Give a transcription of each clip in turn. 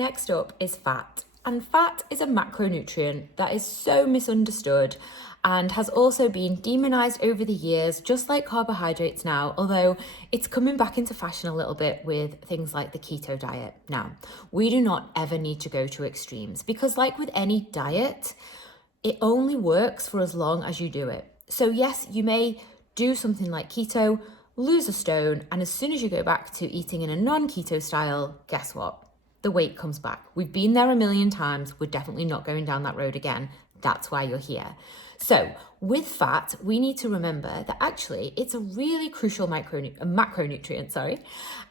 Next up is fat. And fat is a macronutrient that is so misunderstood and has also been demonized over the years, just like carbohydrates now, although it's coming back into fashion a little bit with things like the keto diet. Now, we do not ever need to go to extremes because, like with any diet, it only works for as long as you do it. So yes, you may do something like keto, lose a stone, and as soon as you go back to eating in a non-keto style, guess what? The weight comes back. We've been there a million times. We're definitely not going down that road again. That's why you're here. So with fat, we need to remember that actually it's a really crucial macronutrient,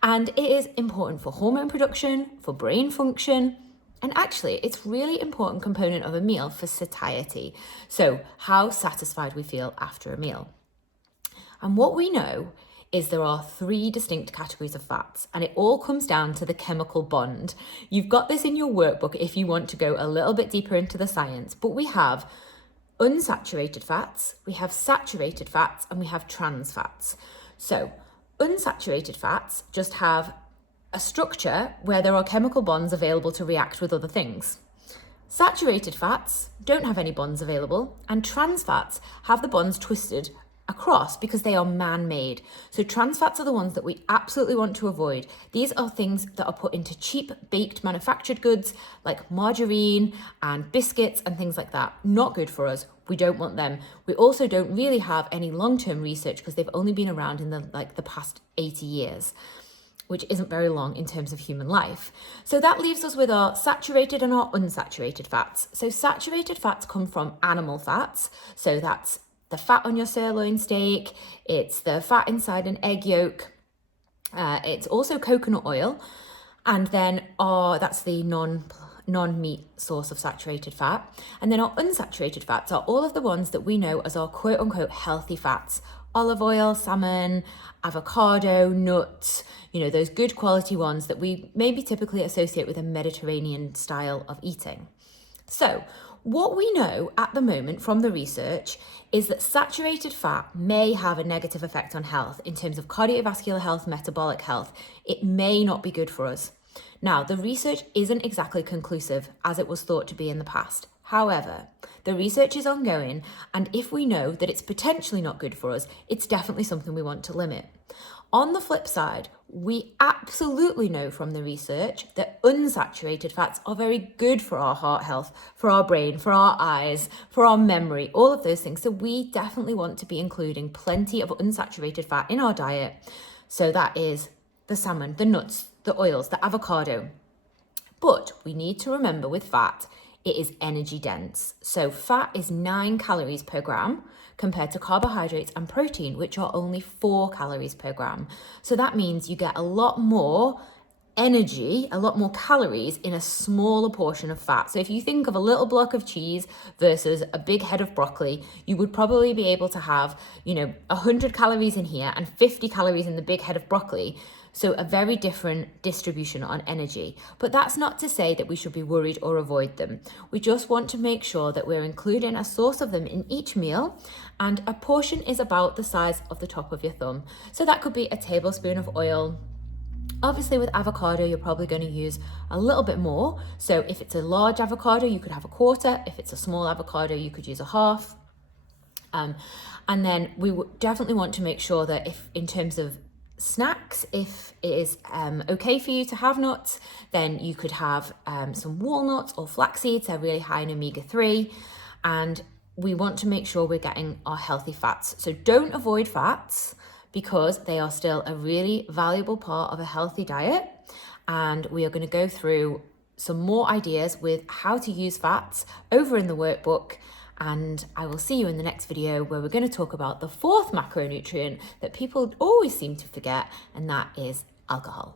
and it is important for hormone production, for brain function, and actually it's really important component of a meal for satiety. So how satisfied we feel after a meal. And what we know is there are 3 distinct categories of fats, and it all comes down to the chemical bond. You've got this in your workbook if you want to go a little bit deeper into the science, but we have unsaturated fats, we have saturated fats, and we have trans fats. So unsaturated fats just have a structure where there are chemical bonds available to react with other things. Saturated fats don't have any bonds available, and trans fats have the bonds twisted across because they are man-made. So trans fats are the ones that we absolutely want to avoid. These are things that are put into cheap baked manufactured goods like margarine and biscuits and things like that. Not good for us. We don't want them. We also don't really have any long-term research because they've only been around in the past 80 years, which isn't very long in terms of human life. So that leaves us with our saturated and our unsaturated fats. So saturated fats come from animal fats. So that's the fat on your sirloin steak, it's the fat inside an egg yolk, it's also coconut oil, and then that's the non-meat source of saturated fat. And then our unsaturated fats are all of the ones that we know as our quote-unquote healthy fats: olive oil, salmon, avocado, nuts, those good quality ones that we maybe typically associate with a Mediterranean style of eating. So what we know at the moment from the research is that saturated fat may have a negative effect on health in terms of cardiovascular health, metabolic health. It may not be good for us. Now, the research isn't exactly conclusive as it was thought to be in the past. However, the research is ongoing, and if we know that it's potentially not good for us, it's definitely something we want to limit. On the flip side, we absolutely know from the research that unsaturated fats are very good for our heart health, for our brain, for our eyes, for our memory, all of those things. So we definitely want to be including plenty of unsaturated fat in our diet. So that is the salmon, the nuts, the oils, the avocado. But we need to remember with fat, it is energy dense. So fat is 9 calories per gram compared to carbohydrates and protein, which are only 4 calories per gram. So that means you get a lot more energy, a lot more calories in a smaller portion of fat. So if you think of a little block of cheese versus a big head of broccoli, you would probably be able to have, 100 calories in here and 50 calories in the big head of broccoli. So a very different distribution on energy. But that's not to say that we should be worried or avoid them. We just want to make sure that we're including a source of them in each meal, and a portion is about the size of the top of your thumb. So that could be a tablespoon of oil. Obviously with avocado, you're probably going to use a little bit more. So if it's a large avocado, you could have a quarter. If it's a small avocado, you could use a half. And then we definitely want to make sure that if in terms of snacks, if it is okay for you to have nuts, then you could have some walnuts or flax seeds. They're really high in omega-3, and we want to make sure we're getting our healthy fats. So don't avoid fats because they are still a really valuable part of a healthy diet, and we are going to go through some more ideas with how to use fats over in the workbook. And I will see you in the next video where we're going to talk about the 4th macronutrient that people always seem to forget, and that is alcohol.